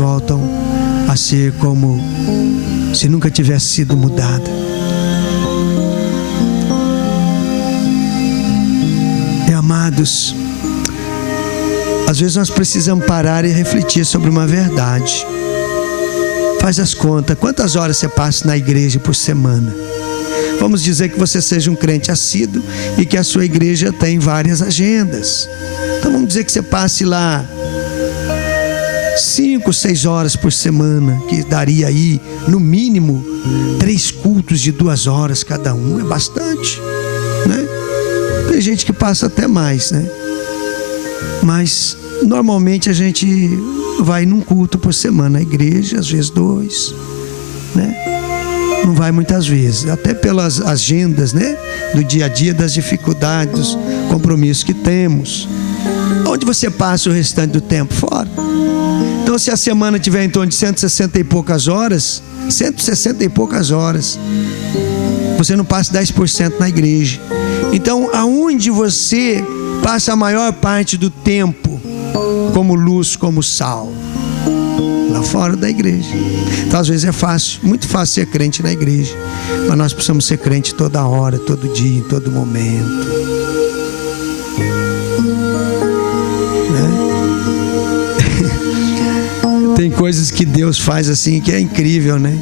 voltam a ser como se nunca tivesse sido mudada. E amados, às vezes nós precisamos parar e refletir sobre uma verdade. Faz as contas, quantas horas você passa na igreja por semana? Vamos dizer que você seja um crente assíduo e que a sua igreja tem várias agendas. Então vamos dizer que você passe lá 5, 6 horas por semana, que daria aí no mínimo 3 cultos de 2 horas cada um. É bastante, né? Tem gente que passa até mais, né? Mas normalmente a gente vai num culto por semana na igreja, às vezes 2, né? Não vai muitas vezes, até pelas agendas, né, do dia a dia, das dificuldades, dos compromissos que temos. Onde você passa o restante do tempo? Fora. Então, se a semana tiver em torno de 160 e poucas horas, 160 e poucas horas, você não passa 10% na igreja. Então, aonde você passa a maior parte do tempo como luz, como sal? Lá fora da igreja. Então às vezes é fácil, muito fácil ser crente na igreja, mas nós precisamos ser crente toda hora, todo dia, em todo momento, né? Tem coisas que Deus faz assim que é incrível, né?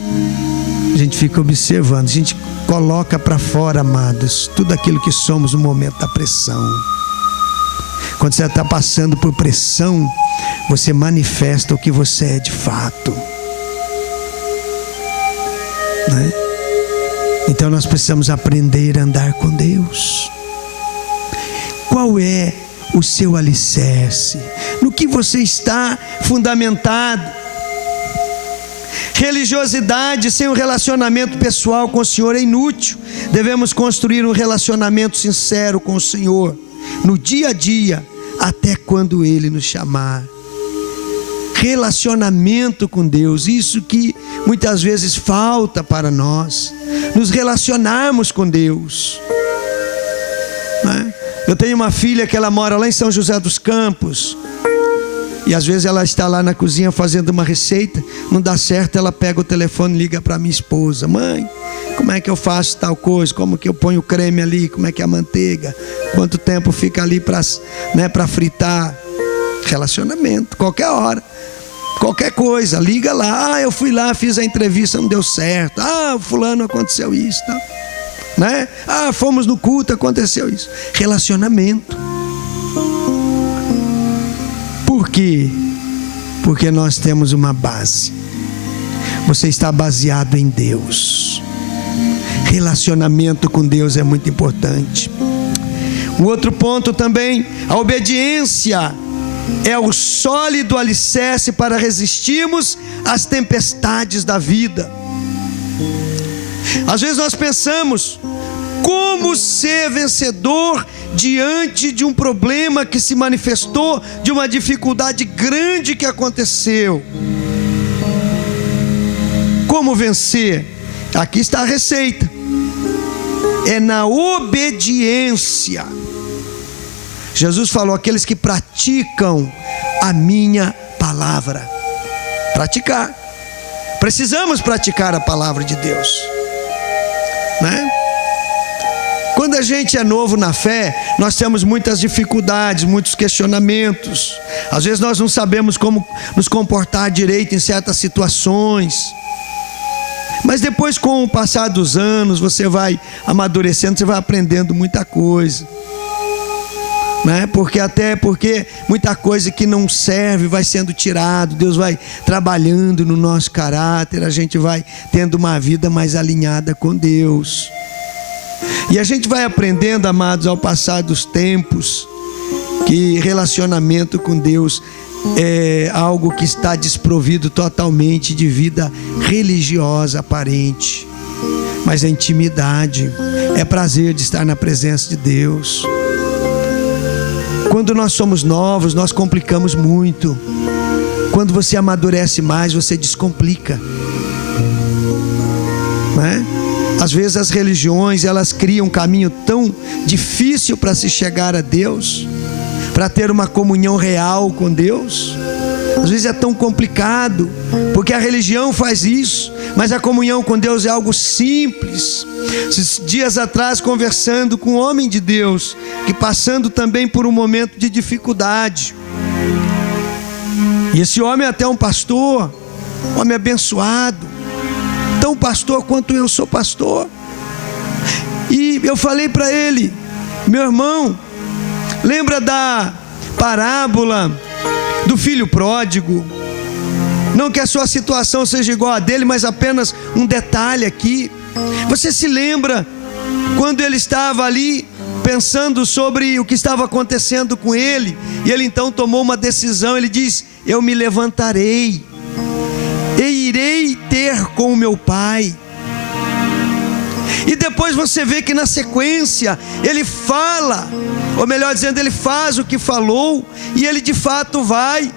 A gente fica observando, a gente coloca para fora, amados, tudo aquilo que somos no momento da pressão. Quando você está passando por pressão, você manifesta o que você é de fato, né? Então nós precisamos aprender a andar com Deus. Qual é o seu alicerce? No que você está fundamentado? Religiosidade sem um relacionamento pessoal com o Senhor é inútil. Devemos construir um relacionamento sincero com o Senhor no dia a dia, até quando Ele nos chamar. Relacionamento com Deus, isso que muitas vezes falta para nós, nos relacionarmos com Deus, né? Eu tenho uma filha que ela mora lá em São José dos Campos, e às vezes ela está lá na cozinha fazendo uma receita, não dá certo, ela pega o telefone e liga para minha esposa: mãe, como é que eu faço tal coisa? Como que eu ponho o creme ali? Como é que é a manteiga? Quanto tempo fica ali para, né, para fritar? Relacionamento, qualquer hora, qualquer coisa, liga lá: ah, eu fui lá, fiz a entrevista, não deu certo. Ah, fulano, aconteceu isso, tá? Né? Ah, fomos no culto, aconteceu isso. Relacionamento. Por quê? Porque nós temos uma base. Você está baseado em Deus. Relacionamento com Deus é muito importante. Um outro ponto também, a obediência é o sólido alicerce para resistirmos às tempestades da vida. Às vezes nós pensamos: como ser vencedor diante de um problema que se manifestou, de uma dificuldade grande que aconteceu? Como vencer? Aqui está a receita: é na obediência. Jesus falou: aqueles que praticam a minha palavra. Praticar. Precisamos praticar a palavra de Deus, né? Quando a gente é novo na fé, nós temos muitas dificuldades, muitos questionamentos. Às vezes nós não sabemos como nos comportar direito em certas situações. Mas depois, com o passar dos anos, você vai amadurecendo, você vai aprendendo muita coisa, né? Porque muita coisa que não serve vai sendo tirado. Deus vai trabalhando no nosso caráter, a gente vai tendo uma vida mais alinhada com Deus. E a gente vai aprendendo, amados, ao passar dos tempos, que relacionamento com Deus é algo que está desprovido totalmente de vida religiosa aparente, mas é intimidade, é prazer de estar na presença de Deus. Quando nós somos novos, nós complicamos muito. Quando você amadurece mais, você descomplica, né? Às vezes as religiões, elas criam um caminho tão difícil para se chegar a Deus, para ter uma comunhão real com Deus. Às vezes é tão complicado, porque a religião faz isso, mas a comunhão com Deus é algo simples. Esses dias atrás, conversando com um homem de Deus, que passando também por um momento de dificuldade, e esse homem é até um pastor, um homem abençoado, tão pastor quanto eu sou pastor. E eu falei para ele: meu irmão, lembra da parábola do filho pródigo? Não que a sua situação seja igual a dele, mas apenas um detalhe aqui. Você se lembra quando ele estava ali pensando sobre o que estava acontecendo com ele, e ele então tomou uma decisão. Ele diz: eu me levantarei e irei ter com o meu pai. E depois você vê que na sequência ele fala, ou melhor dizendo, ele faz o que falou, e ele de fato vai.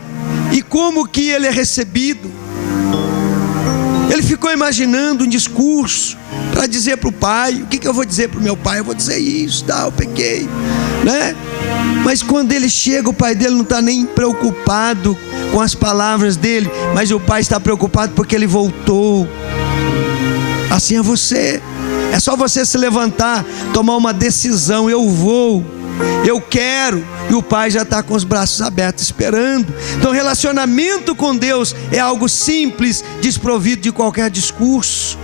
E como que ele é recebido? Ele ficou imaginando um discurso para dizer para o pai: o que eu vou dizer para o meu pai? Eu vou dizer isso, tá, eu pequei, né? Mas quando ele chega, o pai dele não está nem preocupado com as palavras dele, mas o pai está preocupado porque ele voltou. Assim é você. É só você se levantar, tomar uma decisão: eu vou, eu quero, e o pai já está com os braços abertos esperando. Então, relacionamento com Deus é algo simples, desprovido de qualquer discurso.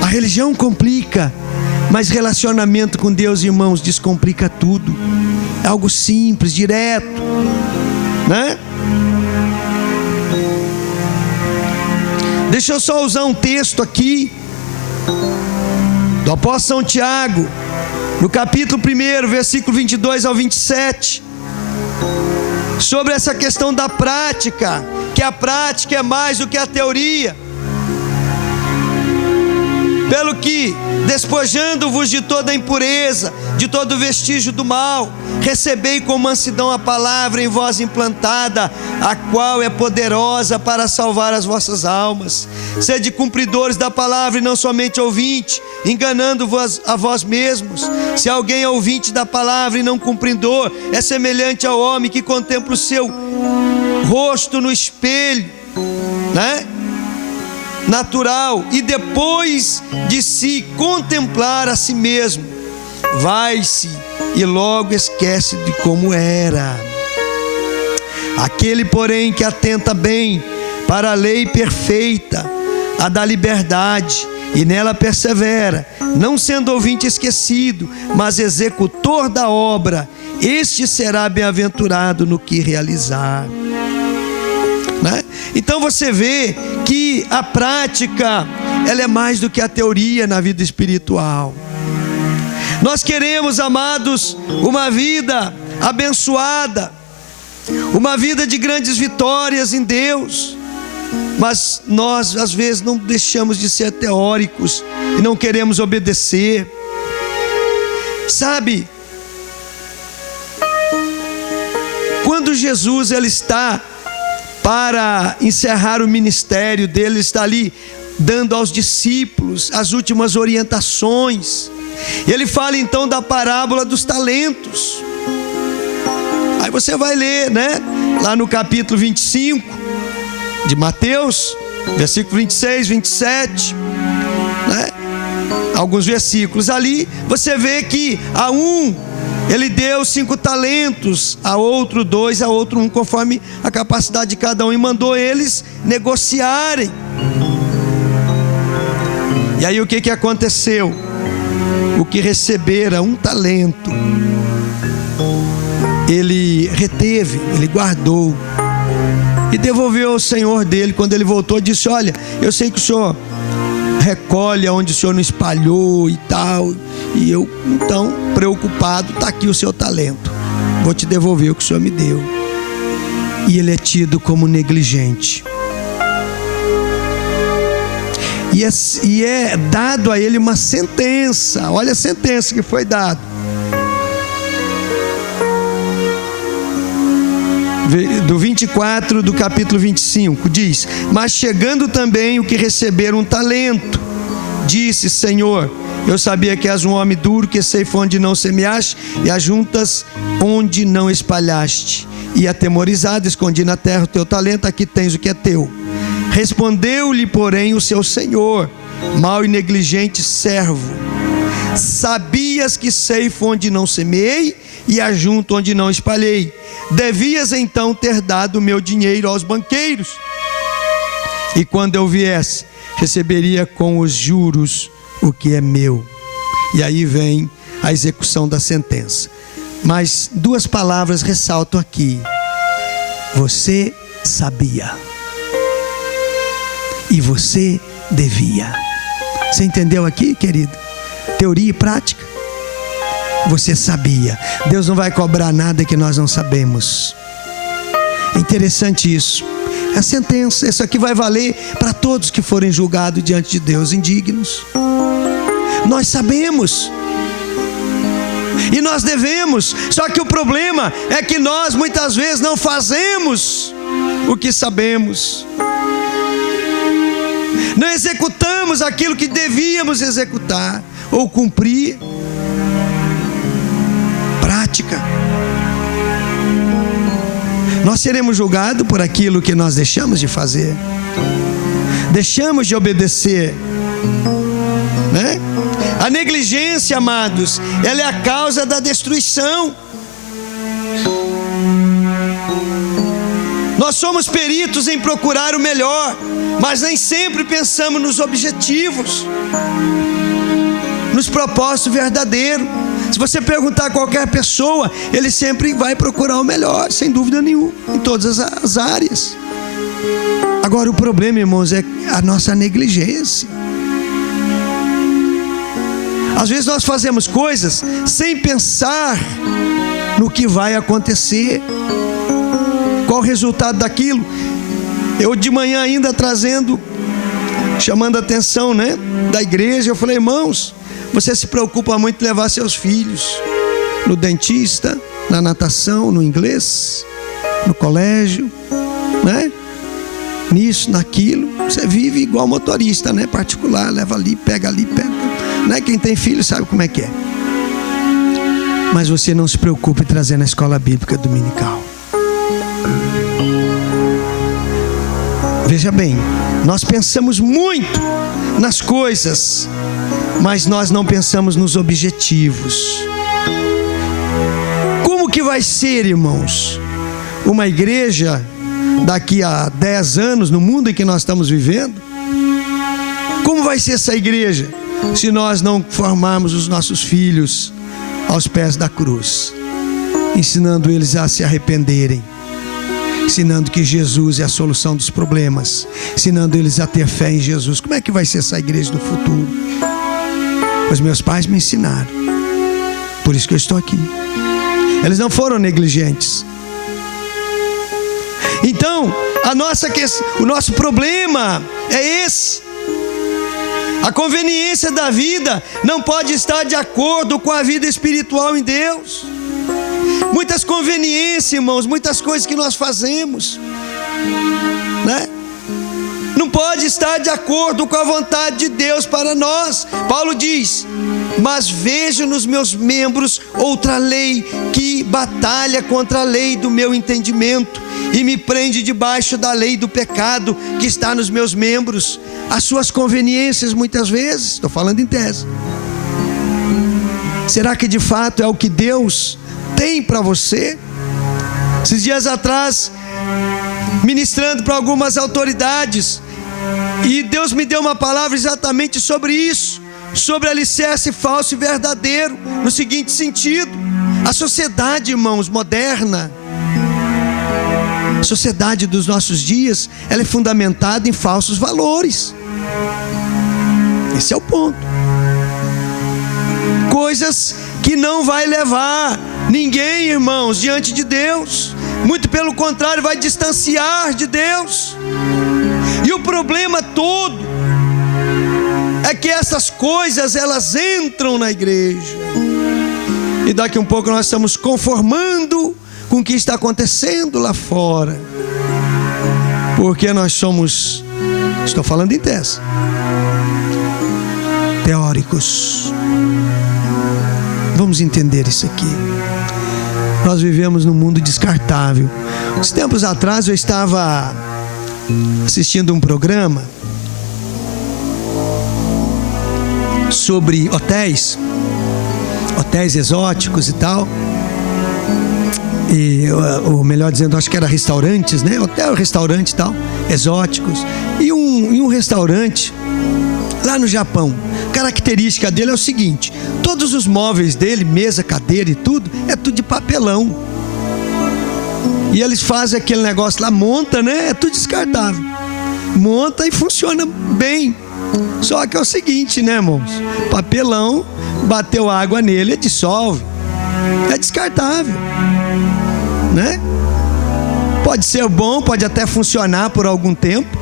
A religião complica, mas relacionamento com Deus, irmãos, descomplica tudo. É algo simples, direto, né? Deixa eu só usar um texto aqui do apóstolo São Tiago, no capítulo 1, versículo 22 ao 27, sobre essa questão da prática, que a prática é mais do que a teoria. Pelo que, despojando-vos de toda impureza, de todo vestígio do mal, recebei com mansidão a palavra em vós implantada, a qual é poderosa para salvar as vossas almas. Sede cumpridores da palavra e não somente ouvinte, enganando-vos a vós mesmos. Se alguém é ouvinte da palavra e não cumpridor, é semelhante ao homem que contempla o seu rosto no espelho, né? Natural, e depois de se contemplar a si mesmo, vai-se e logo esquece de como era. Aquele, porém, que atenta bem para a lei perfeita, a da liberdade, e nela persevera, não sendo ouvinte esquecido, mas executor da obra, este será bem-aventurado no que realizar. Né? Então você vê que a prática, ela é mais do que a teoria na vida espiritual. Nós queremos, amados, uma vida abençoada, uma vida de grandes vitórias em Deus, mas nós às vezes não deixamos de ser teóricos e não queremos obedecer. Sabe, quando Jesus ele está para encerrar o ministério dele, ele está ali dando aos discípulos as últimas orientações. Ele fala então da parábola dos talentos. Aí você vai ler, né? Lá no capítulo 25 de Mateus, versículo 26, 27, né? Alguns versículos ali, você vê que a um ele deu 5 talentos, a outro 2, a outro 1, conforme a capacidade de cada um, e mandou eles negociarem. E aí o que aconteceu? O que recebera 1 talento, ele reteve, ele guardou e devolveu ao senhor dele. Quando ele voltou, disse: olha, eu sei que o senhor recolhe onde o senhor não espalhou e tal, e eu, então, preocupado, está aqui o seu talento, vou te devolver o que o senhor me deu. E ele é tido como negligente, e é dado a ele uma sentença. Olha a sentença que foi dada. Do 24 do capítulo 25 diz: mas chegando também o que receberam 1 talento, disse: Senhor, Eu sabia que és um homem duro, que ceifa onde não semeaste e ajuntas onde não espalhaste. E atemorizado, escondi na terra o teu talento, aqui tens o que é teu. Respondeu-lhe, porém, o seu senhor: mau e negligente servo, sabias que ceifo onde não semeei e ajunto onde não espalhei. Devias então ter dado o meu dinheiro aos banqueiros, e quando eu viesse, receberia com os juros o que é meu. E aí vem a execução da sentença. Mas duas palavras ressalto aqui: você sabia e você devia. Você entendeu aqui, querido? Teoria e prática. Você sabia. Deus não vai cobrar nada que nós não sabemos. É interessante isso. A sentença, isso aqui vai valer para todos que forem julgados diante de Deus indignos. Nós sabemos e nós devemos. Só que o problema é que nós muitas vezes não fazemos o que sabemos. Não executamos aquilo que devíamos executar ou cumprir. Prática. Nós seremos julgados por aquilo que nós deixamos de fazer, deixamos de obedecer, né? A negligência, amados, ela é a causa da destruição. Nós somos peritos em procurar o melhor, mas nem sempre pensamos nos objetivos, nos propósitos verdadeiros. Se você perguntar a qualquer pessoa, ele sempre vai procurar o melhor, sem dúvida nenhuma, em todas as áreas. Agora o problema, irmãos, é a nossa negligência. Às vezes nós fazemos coisas sem pensar no que vai acontecer, qual o resultado daquilo. Eu de manhã ainda chamando a atenção, né, da igreja, eu falei: irmãos, você se preocupa muito em levar seus filhos no dentista, na natação, no inglês, no colégio, né? Nisso, naquilo. Você vive igual motorista, né? Particular, leva ali, pega, né? Quem tem filho sabe como é que é. Mas você não se preocupa em trazer na escola bíblica dominical. Veja bem, nós pensamos muito nas coisas, mas nós não pensamos nos objetivos. Como que vai ser, irmãos, uma igreja daqui a 10 anos, no mundo em que nós estamos vivendo? Como vai ser essa igreja se nós não formarmos os nossos filhos aos pés da cruz, ensinando eles a se arrependerem, ensinando que Jesus é a solução dos problemas, ensinando eles a ter fé em Jesus? Como é que vai ser essa igreja no futuro? Os meus pais me ensinaram, por isso que eu estou aqui. Eles não foram negligentes. Então, o nosso problema é esse. A conveniência da vida não pode estar de acordo com a vida espiritual em Deus. Muitas conveniências, irmãos, muitas coisas que nós fazemos, né? Não pode estar de acordo com a vontade de Deus para nós. Paulo diz: mas vejo nos meus membros outra lei que batalha contra a lei do meu entendimento e me prende debaixo da lei do pecado que está nos meus membros. As suas conveniências, muitas vezes, estou falando em tese. Será que de fato é o que Deus tem para você? Esses dias atrás, ministrando para algumas autoridades, e Deus me deu uma palavra exatamente sobre isso, sobre alicerce falso e verdadeiro, no seguinte sentido: a sociedade, irmãos, moderna, a sociedade dos nossos dias, ela é fundamentada em falsos valores. Esse é o ponto. Coisas que não vai levar ninguém, irmãos, diante de Deus. Muito pelo contrário, vai distanciar de Deus. E o problema todo é que essas coisas, elas entram na igreja, e daqui um pouco nós estamos conformando com o que está acontecendo lá fora, porque nós somos, estou falando em tese, teóricos, Vamos entender isso aqui. Nós vivemos num mundo descartável. Uns tempos atrás eu estava assistindo um programa sobre hotéis exóticos e tal. Ou melhor dizendo, acho que era restaurantes, né? Hotel, restaurante e tal, exóticos. E um restaurante lá no Japão. A característica dele é o seguinte: todos os móveis dele, mesa, cadeira e tudo, é tudo de papelão. E eles fazem aquele negócio lá, monta, né? É tudo descartável. Monta e funciona bem. Só que é o seguinte, né, irmãos? Papelão, bateu água nele, dissolve. É descartável, né? Pode ser bom, pode até funcionar por algum tempo,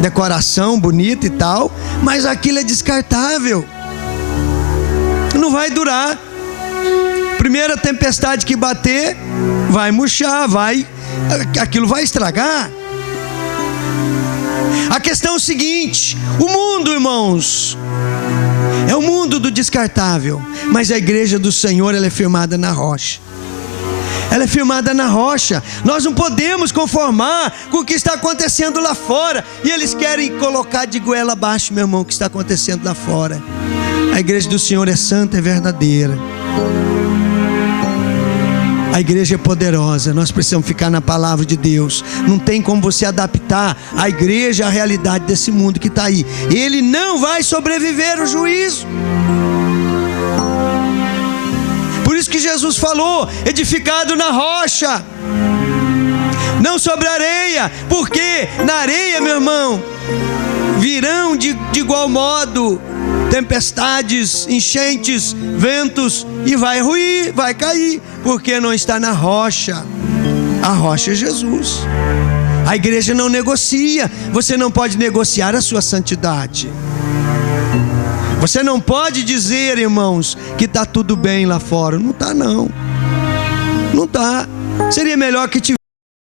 decoração bonita e tal, mas aquilo é descartável, não vai durar. Primeira tempestade que bater, vai murchar, aquilo vai estragar. A questão é o seguinte: o mundo, irmãos, é o mundo do descartável, mas a igreja do Senhor, ela é firmada na rocha. Ela é firmada na rocha. Nós não podemos conformar com o que está acontecendo lá fora. E eles querem colocar de goela abaixo, meu irmão, o que está acontecendo lá fora. A igreja do Senhor é santa, é verdadeira. A igreja é poderosa. Nós precisamos ficar na palavra de Deus. Não tem como você adaptar a igreja à realidade desse mundo que está aí. Ele não vai sobreviver ao juízo. Por isso que Jesus falou: edificado na rocha, não sobre areia. Porque na areia, meu irmão, virão de igual modo tempestades, enchentes, ventos, e vai ruir, vai cair, porque não está na rocha. A rocha é Jesus. A igreja não negocia. Você não pode negociar a sua santidade. Você não pode dizer, irmãos, que está tudo bem lá fora. Não está, não. Não está. Seria melhor que tivesse